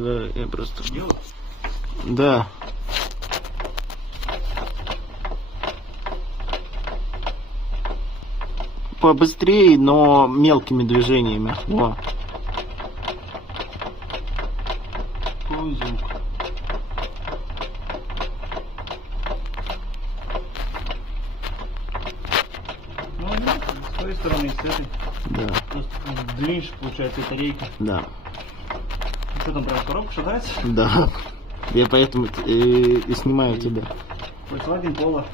Да, я просто... Делал? Да. Побыстрее, но мелкими движениями. Во. Какой звук? Ну, нет, с той стороны, с этой. Да. Просто длиннее получается эта рейка. Да. Что там, прям коробка шатается? Да. Я поэтому и снимаю тебя. Volkswagen Polo.